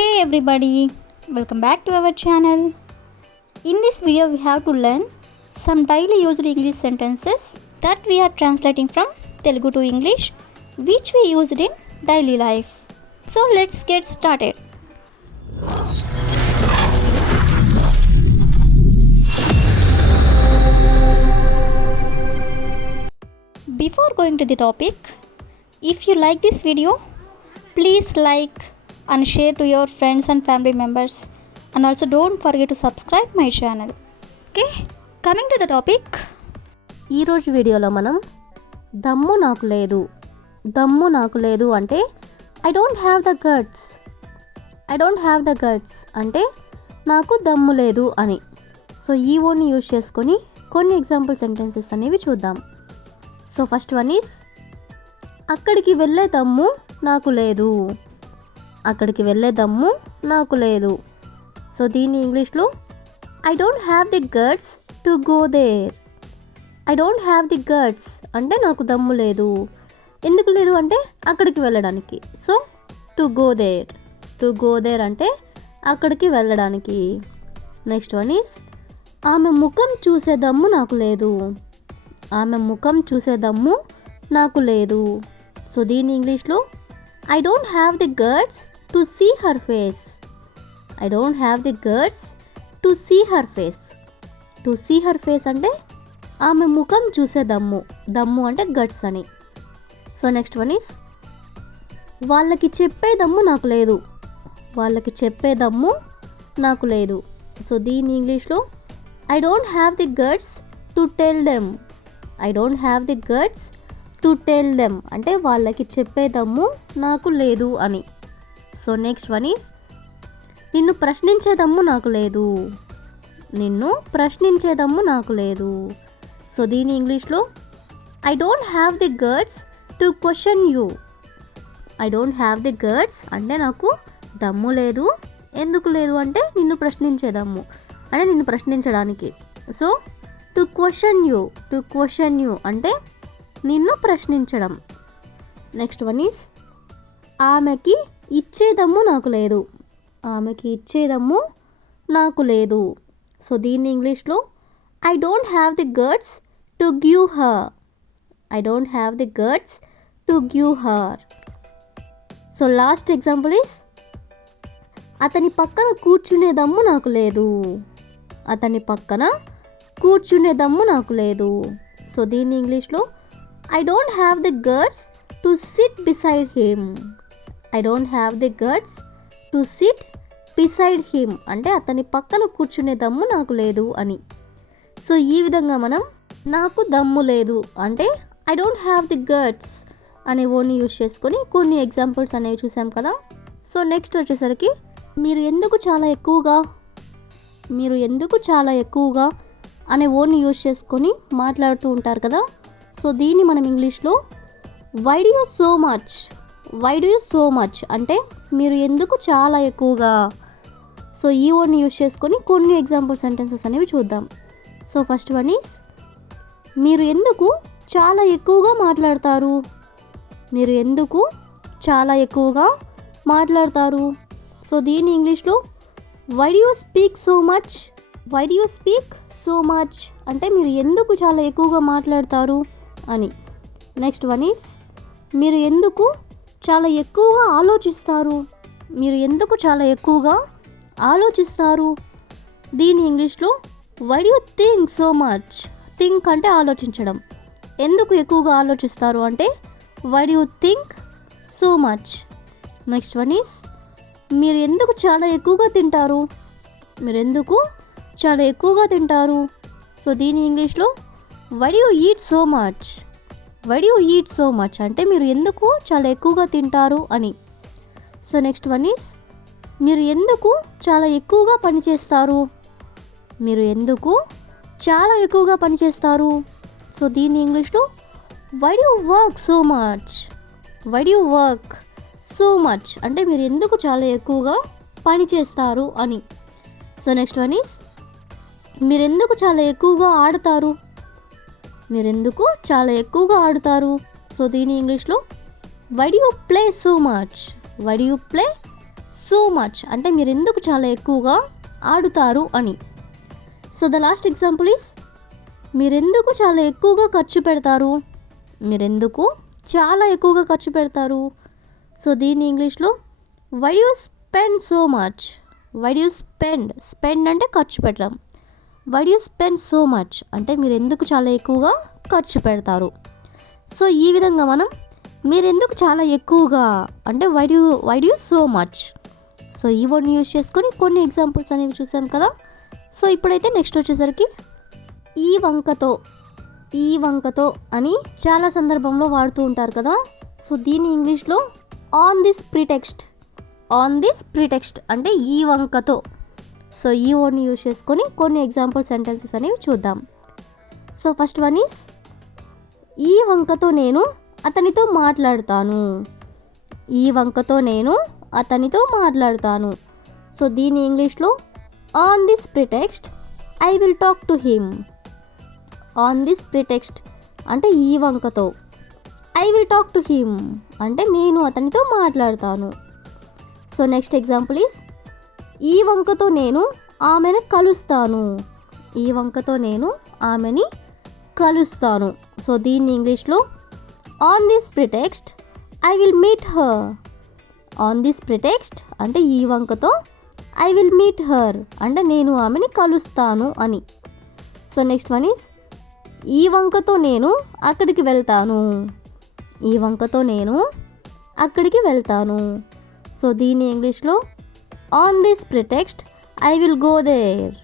Hey everybody, welcome back to our channel. In this video we have to learn some daily used English sentences that we are translating from Telugu to English which we used in daily life. So let's get started. Before going to the topic, if you like this video, please like and share to your friends and family members, and also don't forget to subscribe my channel. Okay, coming to the topic. ఈ రోజు వీడియోలో మనం దమ్ము నాకు లేదు అంటే I don't have the guts అంటే నాకు దమ్ము లేదు అని. సో ఈ వర్డ్ని యూజ్ చేసుకొని కొన్ని ఎగ్జాంపుల్ సెంటెన్సెస్ అనేవి చూద్దాం. సో ఫస్ట్ వన్ ఈస్ అక్కడికి వెళ్ళే దమ్ము నాకు లేదు. సో దీన్ని ఇంగ్లీష్లో I don't have the guts to go there. అంటే నాకు దమ్ము లేదు. ఎందుకు లేదు అంటే అక్కడికి వెళ్ళడానికి. సో టు గో దేర్ అంటే అక్కడికి వెళ్ళడానికి. నెక్స్ట్ వన్ ఈస్ ఆమె ముఖం చూసే దమ్ము నాకు లేదు. సో దీని ఇంగ్లీష్లో I don't have the guts to see her face. To see her face అంటే ఆమె ముఖం చూసే దమ్ము అంటే గట్స్ అని. సో నెక్స్ట్ వన్ ఈస్ వాళ్ళకి చెప్పే దమ్ము నాకు లేదు. సో దీని ఇంగ్లీష్లో I don't have the guts to tell them. అంటే వాళ్ళకి చెప్పే దమ్ము నాకు లేదు అని. సో నెక్స్ట్ వన్ ఈస్ నిన్ను ప్రశ్నించే దమ్ము నాకు లేదు. సో దీని ఇంగ్లీష్లో I don't have the guts to question you. అంటే నాకు దమ్ము లేదు. ఎందుకు లేదు అంటే నిన్ను ప్రశ్నించే దమ్ము అంటే నిన్ను ప్రశ్నించడానికి. సో టు క్వశ్చన్ యూ అంటే నిన్ను ప్రశ్నించడం. నెక్స్ట్ వన్ ఈస్ ఆమెకి ఇచ్చే దమ్ము నాకు లేదు. సో దీన్ని ఇంగ్లీష్లో I don't have the guts to give her. So last example is అతని పక్కన కూర్చునే దమ్ము నాకు లేదు. సో దీన్ని ఇంగ్లీష్లో I don't have the guts to SIT beside him. అంటే అతని పక్కన కూర్చునే దమ్ము నాకు లేదు అని. సో ఈ విధంగా మనం నాకు దమ్ము లేదు అంటే I don't have the guts అనే వర్డ్ని యూజ్ చేసుకొని కొన్ని ఎగ్జాంపుల్స్ అనేవి చూసాం కదా. సో నెక్స్ట్ వచ్చేసరికి మీరు ఎందుకు చాలా ఎక్కువగా అనే వర్డ్ని యూజ్ చేసుకొని మాట్లాడుతూ ఉంటారు కదా. సో దీన్ని మనం ఇంగ్లీష్లో why do you so much అంటే మీరు ఎందుకు చాలా ఎక్కువగా. సో ఈ వర్డ్ని యూజ్ చేసుకొని కొన్ని ఎగ్జాంపుల్ సెంటెన్సెస్ అనేవి చూద్దాం. సో ఫస్ట్ వన్ ఈస్ మీరు ఎందుకు చాలా ఎక్కువగా మాట్లాడతారు. సో దీని ఇంగ్లీష్లో why do you speak so much అంటే మీరు ఎందుకు చాలా ఎక్కువగా మాట్లాడతారు అని. నెక్స్ట్ వన్ ఈస్ మీరు ఎందుకు చాలా ఎక్కువగా ఆలోచిస్తారు. దీని ఇంగ్లీష్లో why do you think so much. Think అంటే ఆలోచించడం. ఎందుకు ఎక్కువగా ఆలోచిస్తారు అంటే why do you think so much. Next one is మీరు ఎందుకు చాలా ఎక్కువగా తింటారు. సో దీని ఇంగ్లీష్లో why do you eat so much అంటే మీరు ఎందుకు చాలా ఎక్కువగా తింటారు అని. సో నెక్స్ట్ వన్ ఈస్ మీరు ఎందుకు చాలా ఎక్కువగా పనిచేస్తారు. సో దీని ఇంగ్లీష్లో why do you work so much అంటే మీరు ఎందుకు చాలా ఎక్కువగా పని చేస్తారు అని. సో నెక్స్ట్ వన్ ఈస్ మీరు ఎందుకు చాలా ఎక్కువగా ఆడుతారు. సో దీని ఇంగ్లీష్లో why do you play so much అంటే మీరు ఎందుకు చాలా ఎక్కువగా ఆడుతారు అని. So the last example is మీరెందుకు చాలా ఎక్కువగా ఖర్చు పెడతారు. మీరెందుకు చాలా ఎక్కువగా ఖర్చు పెడతారు. సో దీన్ని ఇంగ్లీష్లో why do you spend so much. Why do you spend అంటే ఖర్చు పెట్టడం. Why do you spend so much అంటే మీరు ఎందుకు చాలా ఎక్కువగా ఖర్చు పెడతారు. సో ఈ విధంగా మనం మీరెందుకు చాలా ఎక్కువగా అంటే why do you so much. So ఈ వర్డ్ని యూజ్ చేసుకొని కొన్ని ఎగ్జాంపుల్స్ అనేవి చూసాం కదా. సో ఇప్పుడైతే నెక్స్ట్ వచ్చేసరికి ఈ వంకతో అని చాలా సందర్భంలో వాడుతూ ఉంటారు కదా. సో దీన్ని ఇంగ్లీష్లో ఆన్ దిస్ ప్రిటెక్స్ట్ అంటే ఈ వంకతో. సో ఈ వర్డ్ని యూజ్ చేసుకొని కొన్ని ఎగ్జాంపుల్ సెంటెన్సెస్ అనేవి చూద్దాం. సో ఫస్ట్ వన్ ఈస్ ఈ వంకతో నేను అతనితో మాట్లాడతాను. ఈ వంకతో నేను అతనితో మాట్లాడతాను. సో దీని ఇంగ్లీష్లో on this pretext I will talk to him. On this pretext అంటే ఈ వంకతో, I will talk to him అంటే నేను అతనితో మాట్లాడతాను. సో నెక్స్ట్ ఎగ్జాంపుల్ ఈస్ ఈ వంకతో నేను ఆమెను కలుస్తాను. ఈ వంకతో నేను ఆమెని కలుస్తాను. సో దీన్ని ఇంగ్లీష్లో on this pretext I will meet her. On this pretext అంటే ఈ వంకతో, ఐ విల్ మీట్ హర్ అంటే నేను ఆమెని కలుస్తాను అని. సో నెక్స్ట్ వన్ ఈస్ ఈ వంకతో నేను అక్కడికి వెళ్తాను. ఈ వంకతో నేను అక్కడికి వెళ్తాను. సో దీన్ని ఇంగ్లీష్లో on this pretext I will go there.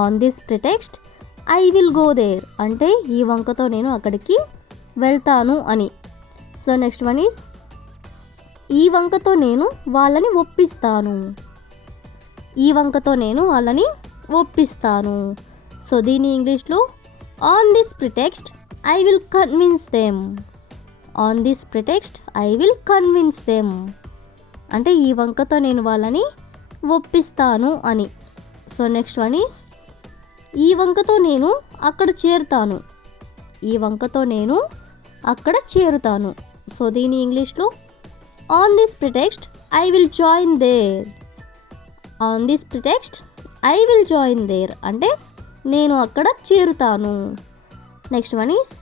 On this pretext I will go there అంటే ఈ వంకతో నేను అక్కడికి వెళ్తాను అని. సో నెక్స్ట్ వన్ ఈస్ ఈ వంకతో నేను వాళ్ళని ఒప్పిస్తాను. ఈ వంకతో నేను వాళ్ళని ఒప్పిస్తాను. సో దీని ఇంగ్లీష్లో on this pretext I will convince them. On this pretext I will convince them అంటే ఈ వంకతో నేను వాళ్ళని ఒప్పిస్తాను అని. సో నెక్స్ట్ వన్ ఈస్ ఈ వంకతో నేను అక్కడ చేరుతాను. ఈ వంకతో నేను అక్కడ చేరుతాను. సో దీని ఇంగ్లీష్లో on this pretext I will join there. On this pretext I will join there అంటే నేను అక్కడ చేరుతాను. నెక్స్ట్ వన్ ఈస్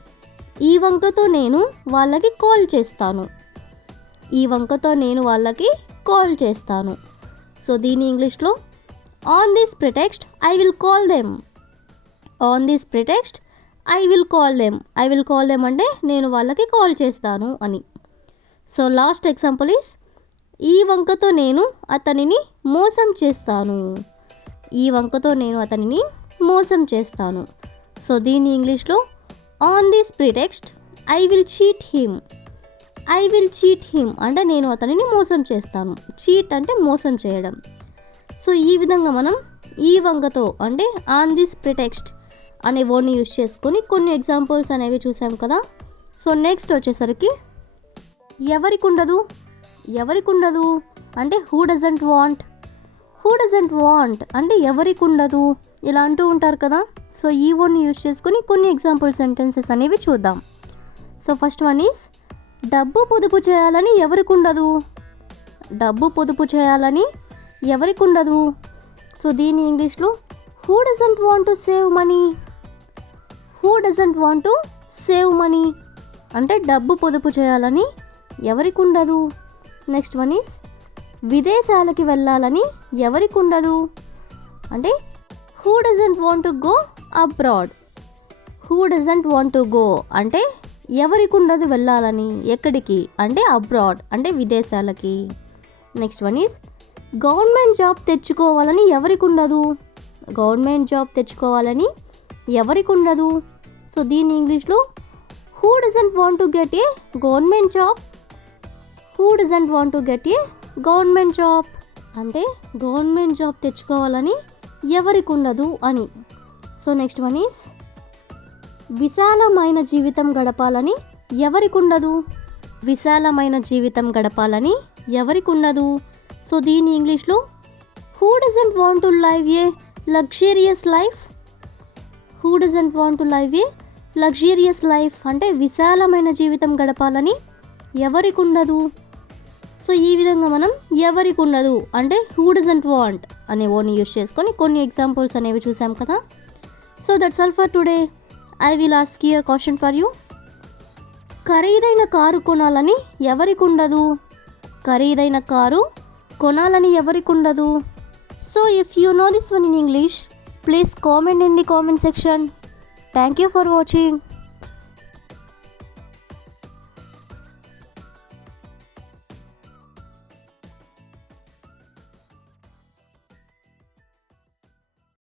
ఈ వంకతో నేను వాళ్ళకి కాల్ చేస్తాను. ఈ వంకతో నేను వాళ్ళకి కాల్ చేస్తాను. సో దీని ఇంగ్లీష్లో on this pretext I will call them. On this pretext I will call them. I will call them అంటే నేను వాళ్ళకి కాల్ చేస్తాను అని. సో లాస్ట్ ఎగ్జాంపుల్ ఈస్ ఈ వంకతో నేను అతనిని మోసం చేస్తాను. ఈ వంకతో నేను అతనిని మోసం చేస్తాను. సో దీని ఇంగ్లీష్లో on this pretext I will cheat him. I will cheat him అంటే నేను అతనిని మోసం చేస్తాను. చీట్ అంటే మోసం చేయడం. సో ఈ విధంగా మనం ఈ వంకతో అంటే ఆన్ దిస్ ప్రిటెక్స్ట్ అనే వర్డ్ని యూజ్ చేసుకొని కొన్ని ఎగ్జాంపుల్స్ అనేవి చూసాం కదా. సో నెక్స్ట్ వచ్చేసరికి ఎవరికి ఉండదు అంటే హూ డజంట్ వాంట్ అంటే ఎవరికి ఉండదు ఇలా అంటూ ఉంటారు కదా. సో ఈ వర్డ్ని యూజ్ చేసుకొని కొన్ని ఎగ్జాంపుల్ సెంటెన్సెస్ అనేవి చూద్దాం. సో ఫస్ట్ వన్ ఈస్ డబ్బు పొదుపు చేయాలని ఎవరికి ఉండదు. డబ్బు పొదుపు చేయాలని ఎవరికి ఉండదు. సో దీని ఇంగ్లీష్లో who doesn't want to save money. Who doesn't want to save money అంటే డబ్బు పొదుపు చేయాలని ఎవరికి ఉండదు. నెక్స్ట్ వన్ ఈస్ విదేశాలకి వెళ్ళాలని ఎవరికి ఉండదు అంటే who doesn't want to go abroad. Who doesn't want to go అంటే ఎవరికి ఉండదు వెళ్ళాలని. ఎక్కడికి అంటే అబ్రాడ్ అంటే విదేశాలకి. Next one is government job తెచ్చుకోవాలని ఎవరికి ఉండదు. గవర్నమెంట్ జాబ్ తెచ్చుకోవాలని ఎవరికి ఉండదు. సో దీని ఇంగ్లీష్లో who doesn't want to get a government job. Who doesn't want to get a government job అంటే గవర్నమెంట్ జాబ్ తెచ్చుకోవాలని ఎవరికి ఉండదు అని. సో నెక్స్ట్ వన్ ఈస్ విశాలమైన జీవితం గడపాలని ఎవరికి ఉండదు. విశాలమైన జీవితం గడపాలని ఎవరికి ఉండదు. సో దీని ఇంగ్లీష్లో who doesn't want to live A luxurious life. Who doesn't want to live A luxurious life అంటే విశాలమైన జీవితం గడపాలని ఎవరికి ఉండదు. సో ఈ విధంగా మనం ఎవరికి ఉండదు అంటే హూ డజంట్ వాంట్ అనే వర్డ్ని యూజ్ చేసుకొని కొన్ని ఎగ్జాంపుల్స్ అనేవి చూసాం కదా. So that's all for today. I will ask you a question for you. ఖరీదైన కారు కొనాలని ఎవరికి ఉండదు? ఖరీదైన కారు కొనాలని ఎవరికి ఉండదు? So if you know this one in English, please comment in the comment section. Thank you for watching.